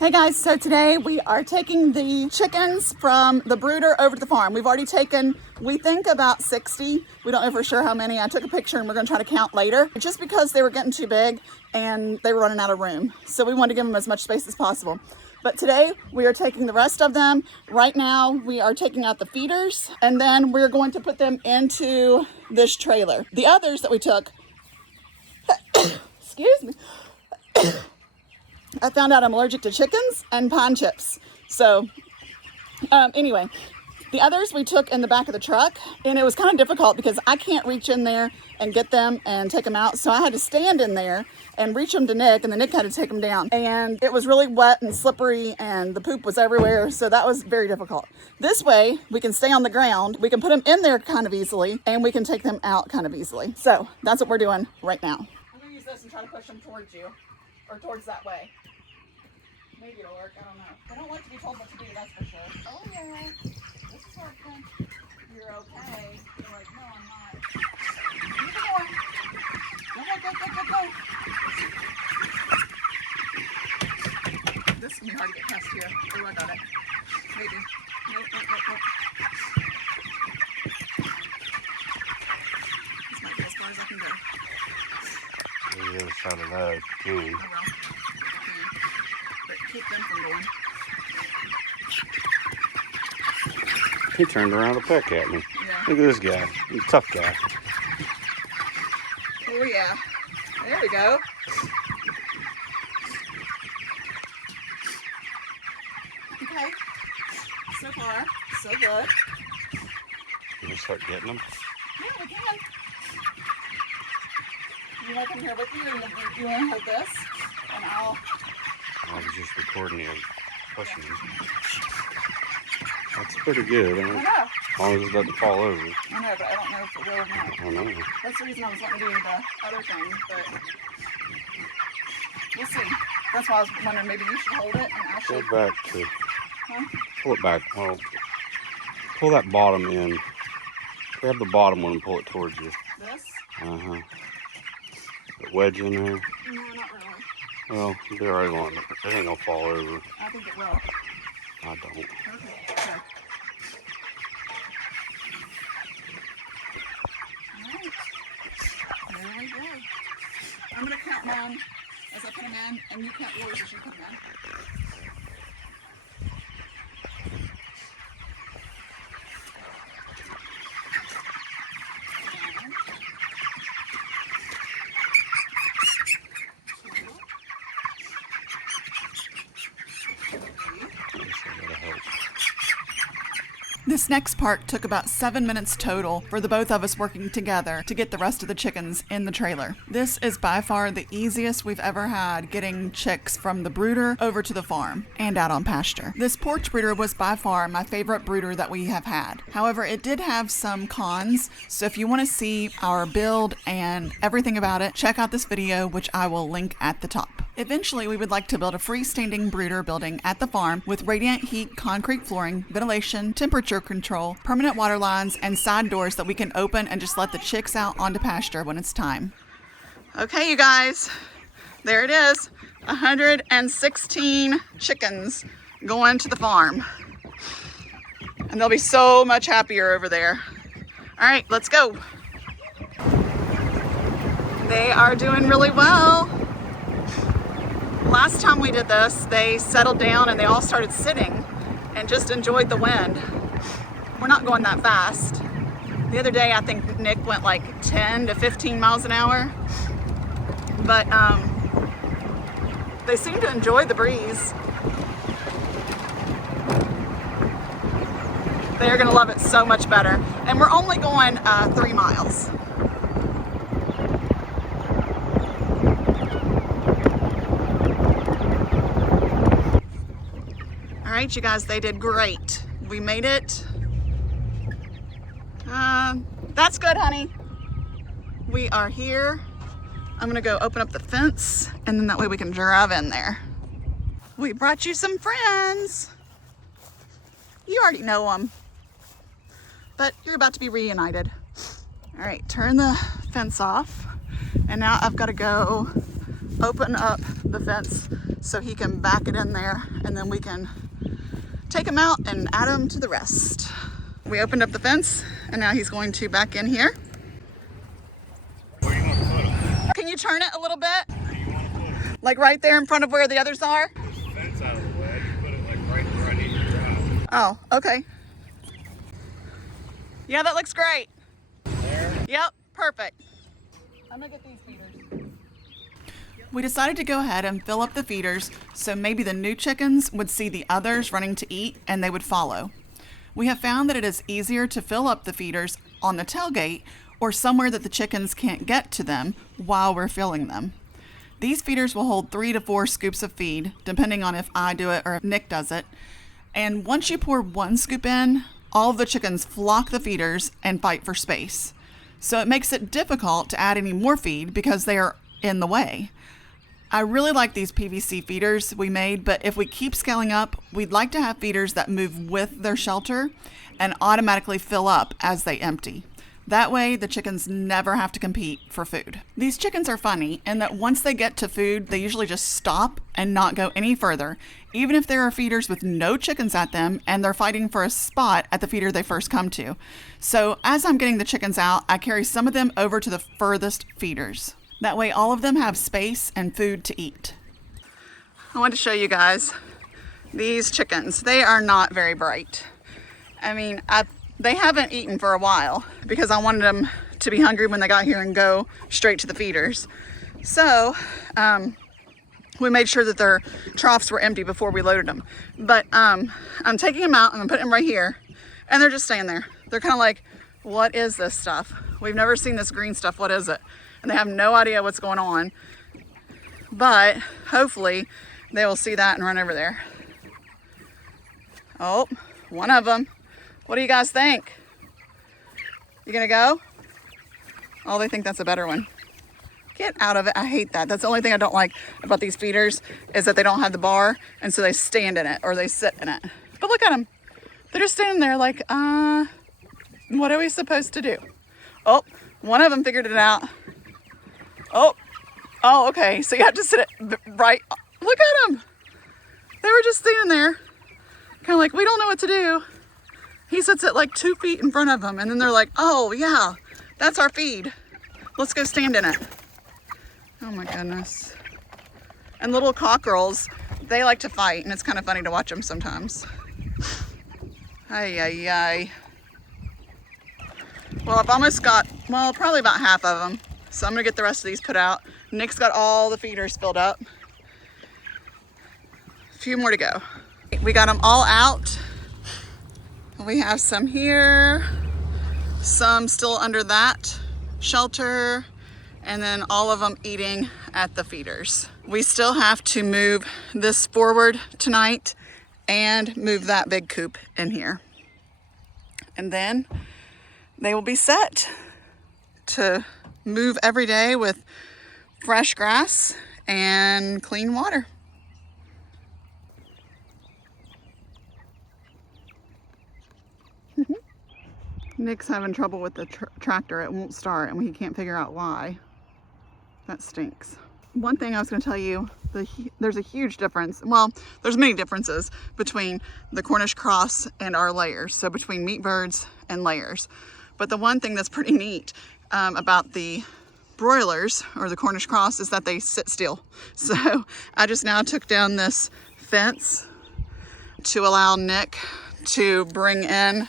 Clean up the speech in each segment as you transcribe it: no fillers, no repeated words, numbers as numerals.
Hey guys, so today we are taking the chickens from the brooder over to the farm. We've already taken, we think, about 60. We don't know for sure how many. I took a picture and we're going to try to count later. Just because they were getting too big and they were running out of room. So we wanted to give them as much space as possible. But today we are taking the rest of them. Right now we are taking out the feeders and then we're going to put them into this trailer. The others that we took, excuse me, I found out I'm allergic to chickens and pine chips. So anyway, the others we took in the back of the truck, and it was kind of difficult because I can't reach in there and get them and take them out. So I had to stand in there and reach them to Nick, and then Nick had to take them down. And it was really wet and slippery and the poop was everywhere. So that was very difficult. This way we can stay on the ground. We can put them in there kind of easily and we can take them out kind of easily. So that's what we're doing right now. I'm gonna use this and try to push them towards you or towards that way. Maybe it'll work, I don't know. I don't like to be told what to do, that's for sure. Oh yeah, this is working. You're okay. You're like, no, I'm not. Keep it going. Go. This is gonna be hard to get past here. Oh, I got it. Maybe. Nope. This might be as far as I can go. Maybe the other side of that, too. Oh well. Keep them from going. He turned around to peck at me. Yeah. Look at this guy. He's a tough guy. Oh yeah. There we go. Okay. So far, so good. You want to start getting them? Yeah, we can. You want to come here with me, or you want to hold this? And I was just recording you pushing them. That's pretty good. I know. As long as it doesn't fall over. I know, but I don't know if it will or not. I know. That's the reason I was wanting to do the other thing, but we'll see. That's why I was wondering maybe you should hold it and I should. Pull it back to. Huh? Pull it back. Well, pull that bottom in. Grab the bottom one and pull it towards you. This? Uh-huh. Put wedge in there. No, not really. Well, it'll be alright long. It ain't gonna fall over. I think it will. I don't. Okay. So. Alright. There we go. I'm going to count mine as I put them in, and you count yours as you put them in. This next part took about 7 minutes total for the both of us working together to get the rest of the chickens in the trailer. This is by far the easiest we've ever had getting chicks from the brooder over to the farm and out on pasture. This porch brooder was by far my favorite brooder that we have had. However, it did have some cons, so if you want to see our build and everything about it, check out this video, which I will link at the top. Eventually, we would like to build a freestanding brooder building at the farm with radiant heat concrete flooring, ventilation, temperature control, permanent water lines, and side doors that we can open and just let the chicks out onto pasture when it's time. Okay, you guys, there it is. 116 chickens going to the farm. And they'll be so much happier over there. All right, let's go. They are doing really well. Last time we did this, they settled down and they all started sitting and just enjoyed the wind. We're not going that fast. The other day, I think Nick went like 10 to 15 miles an hour. But they seem to enjoy the breeze. They're gonna love it so much better. And we're only going 3 miles. All right, you guys, they did great. We made it. That's good, honey. We are here. I'm gonna go open up the fence and then that way we can drive in there. We brought you some friends. You already know them, but you're about to be reunited. All right, turn the fence off. And now I've got to go open up the fence so he can back it in there, and then we can take him out and add him to the rest. We opened up the fence, and now he's going to back in here. Where do you want to put him? Can you turn it a little bit? Where do you want to put him? Like right there in front of where the others are? Push the fence out of the way. You put it like right where I need to drive. Oh, okay. Yeah, that looks great. There. Yep, perfect. I'm gonna get these feeders. We decided to go ahead and fill up the feeders so maybe the new chickens would see the others running to eat and they would follow. We have found that it is easier to fill up the feeders on the tailgate or somewhere that the chickens can't get to them while we're filling them. These feeders will hold 3 to 4 scoops of feed, depending on if I do it or if Nick does it. And once you pour 1 scoop in, all of the chickens flock the feeders and fight for space. So it makes it difficult to add any more feed because they are in the way. I really like these PVC feeders we made, but if we keep scaling up, we'd like to have feeders that move with their shelter and automatically fill up as they empty. That way, the chickens never have to compete for food. These chickens are funny in that once they get to food, they usually just stop and not go any further, even if there are feeders with no chickens at them and they're fighting for a spot at the feeder they first come to. So as I'm getting the chickens out, I carry some of them over to the furthest feeders. That way all of them have space and food to eat. I want to show you guys these chickens. They are not very bright. I mean, they haven't eaten for a while because I wanted them to be hungry when they got here and go straight to the feeders. So we made sure that their troughs were empty before we loaded them. But I'm taking them out and I'm putting them right here, and they're just staying there. They're kind of like, what is this stuff? We've never seen this green stuff. What is it? And they have no idea what's going on. But hopefully they will see that and run over there. Oh, one of them. What do you guys think? You gonna go? Oh, they think that's a better one. Get out of it. I hate that. That's the only thing I don't like about these feeders is that they don't have the bar, and so they stand in it or they sit in it. But look at them. They're just standing there like, what are we supposed to do? Oh, one of them figured it out. Oh, okay. So you have to sit it right. Look at them. They were just standing there, kind of like, we don't know what to do. He sits it like 2 feet in front of them, and then they're like, oh yeah, that's our feed. Let's go stand in it. Oh my goodness. And little cockerels, they like to fight, and it's kind of funny to watch them sometimes. Ay, ay, ay. Well, I've almost got, well, probably about half of them. So I'm gonna get the rest of these put out. Nick's got all the feeders filled up. A few more to go. We got them all out. We have some here, some still under that shelter, and then all of them eating at the feeders. We still have to move this forward tonight and move that big coop in here. And then they will be set to move every day with fresh grass and clean water. Nick's having trouble with the tractor. It won't start, and he can't figure out why. That stinks. One thing I was going to tell you, there's a huge difference. Well, there's many differences between the Cornish cross and our layers. So between meat birds and layers. But the one thing that's pretty neat about the broilers or the Cornish cross is that they sit still. So I just now took down this fence to allow Nick to bring in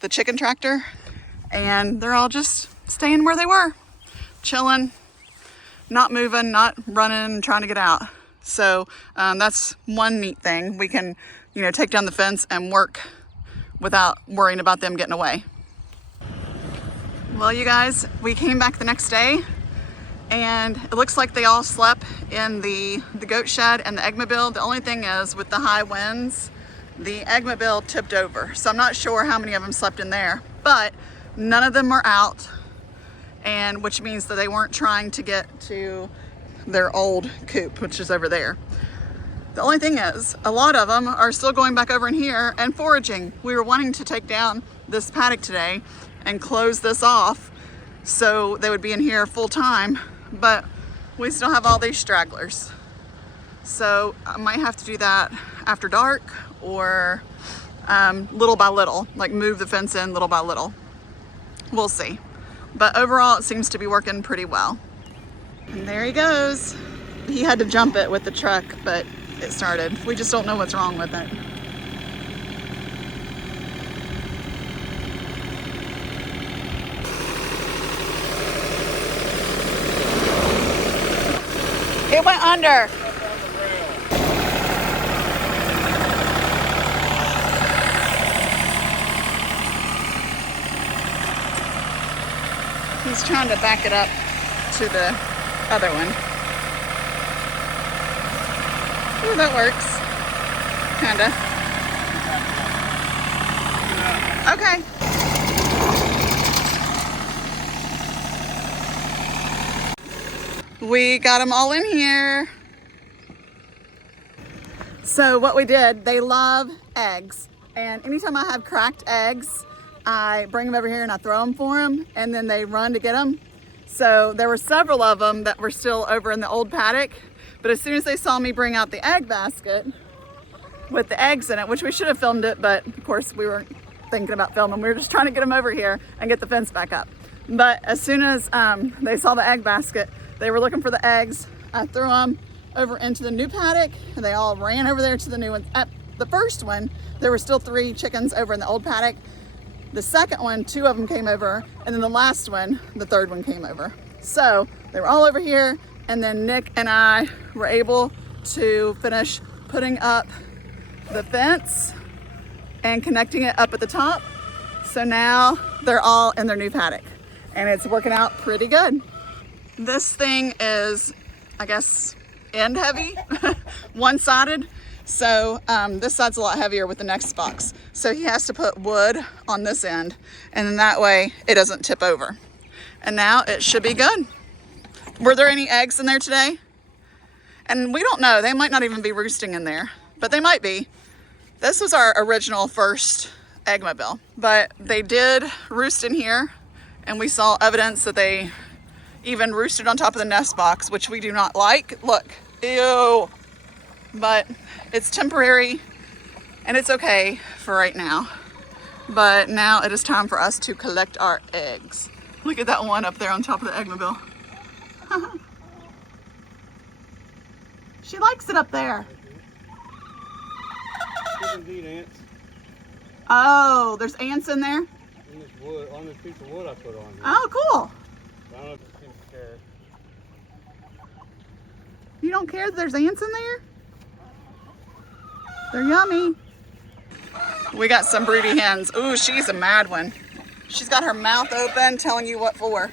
the chicken tractor, and they're all just staying where they were, chilling, not moving, not running, trying to get out. So that's one neat thing. We can, take down the fence and work without worrying about them getting away. Well, you guys, we came back the next day, and it looks like they all slept in the goat shed and the eggmobile. The only thing is, with the high winds, the eggmobile tipped over. So I'm not sure how many of them slept in there, but none of them were out, and which means that they weren't trying to get to their old coop, which is over there. The only thing is, a lot of them are still going back over in here and foraging. We were wanting to take down this paddock today and close this off so they would be in here full time, but we still have all these stragglers. So I might have to do that after dark, or little by little, like move the fence in little by little. We'll see. But overall, it seems to be working pretty well. And there he goes. He had to jump it with the truck, but it started. We just don't know what's wrong with it. It went under. He's trying to back it up to the other one. Ooh, that works. Kinda. Okay. We got them all in here. So what we did, they love eggs. And anytime I have cracked eggs, I bring them over here and I throw them for them, and then they run to get them. So there were several of them that were still over in the old paddock, but as soon as they saw me bring out the egg basket with the eggs in it, which we should have filmed it, but of course we weren't thinking about filming. We were just trying to get them over here and get the fence back up. But as soon as they saw the egg basket, they were looking for the eggs. I threw them over into the new paddock, and they all ran over there to the new one. At the first one, there were still 3 chickens over in the old paddock. The second one, 2 of them came over, and then the last one, the 3rd one came over. So they were all over here, and then Nick and I were able to finish putting up the fence and connecting it up at the top. So now they're all in their new paddock, and it's working out pretty good. This thing is, I guess, end heavy, one-sided. So this side's a lot heavier with the next box. So he has to put wood on this end, and then that way it doesn't tip over. And now it should be good. Were there any eggs in there today? And we don't know, they might not even be roosting in there, but they might be. This was our original first eggmobile, but they did roost in here, and we saw evidence that they even roosted on top of the nest box, which we do not like. Look, ew. But it's temporary and it's okay for right now. But now it is time for us to collect our eggs. Look at that one up there on top of the eggmobile. She likes it up there. Chickens eat ants. Oh, there's ants in there? In this wood, on this piece of wood I put on here. Oh, cool. I don't know if you can care. You don't care that there's ants in there? They're yummy. We got some broody hens. Ooh, she's a mad one. She's got her mouth open, telling you what for.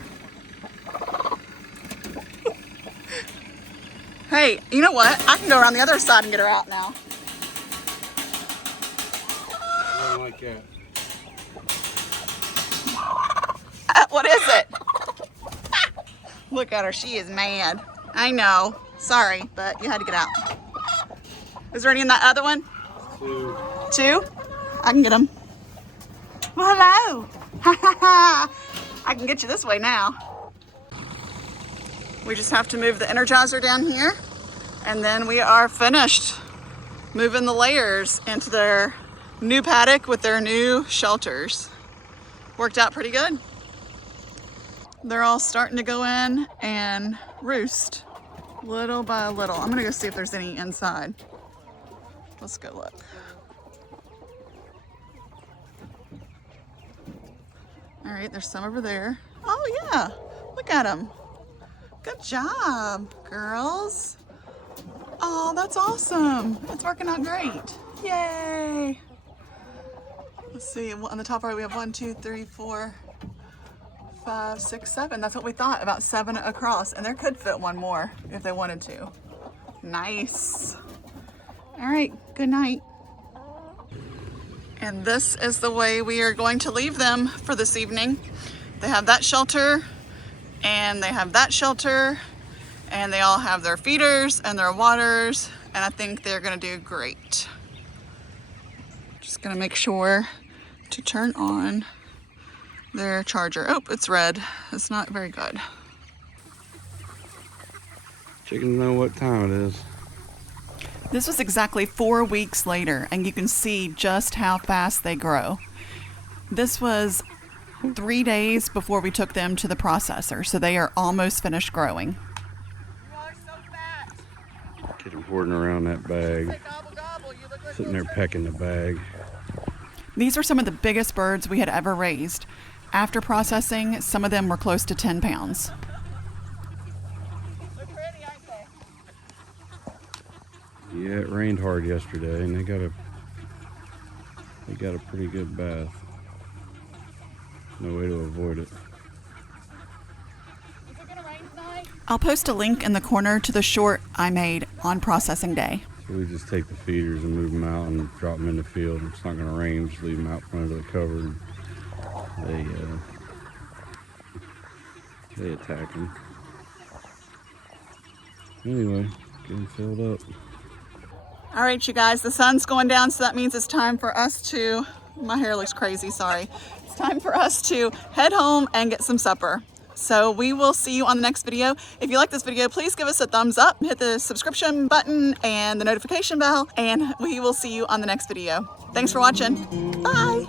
Hey, you know what? I can go around the other side and get her out now. I don't like that. What is it? Look at her. She is mad. I know. Sorry, but you had to get out. Is there any in that other one? 2. 2? I can get them. Well, hello. I can get you this way now. We just have to move the Energizer down here, and then we are finished moving the layers into their new paddock with their new shelters. Worked out pretty good. They're all starting to go in and roost little by little. I'm gonna go see if there's any inside. Let's go look. All right, there's some over there. Oh yeah, look at them. Good job, girls. Oh, that's awesome. It's working out great. Yay. Let's see, on the top right we have 1, 2, 3, 4, 5, 6, 7. That's what we thought, about 7 across. And there could fit one more if they wanted to. Nice. All right, good night. And this is the way we are going to leave them for this evening. They have that shelter, and they have that shelter, and they all have their feeders and their waters, and I think they're gonna do great. Just gonna make sure to turn on their charger. Oh, it's red. It's not very good. Chickens know what time it is. This was exactly 4 weeks later, and you can see just how fast they grow. This was 3 days before we took them to the processor, so they are almost finished growing. You are so fat. Get him hoarding around that bag, Say gobble gobble. You look like sitting there pecking the bag. These were some of the biggest birds we had ever raised. After processing, some of them were close to 10 pounds. they're pretty, aren't they? Yeah, it rained hard yesterday, and they got a pretty good bath. No way to avoid it. Is it gonna rain tonight? I'll post a link in the corner to the short I made on processing day. So we just take the feeders and move them out and drop them in the field. It's not going to rain, just leave them out from under the cover. And they attack them. Anyway, getting filled up. All right, you guys, the sun's going down, so that means it's time for us to, my hair looks crazy, sorry. It's time for us to head home and get some supper. So we will see you on the next video. If you like this video, please give us a thumbs up, hit the subscription button and the notification bell, and we will see you on the next video. Thanks for watching. Bye.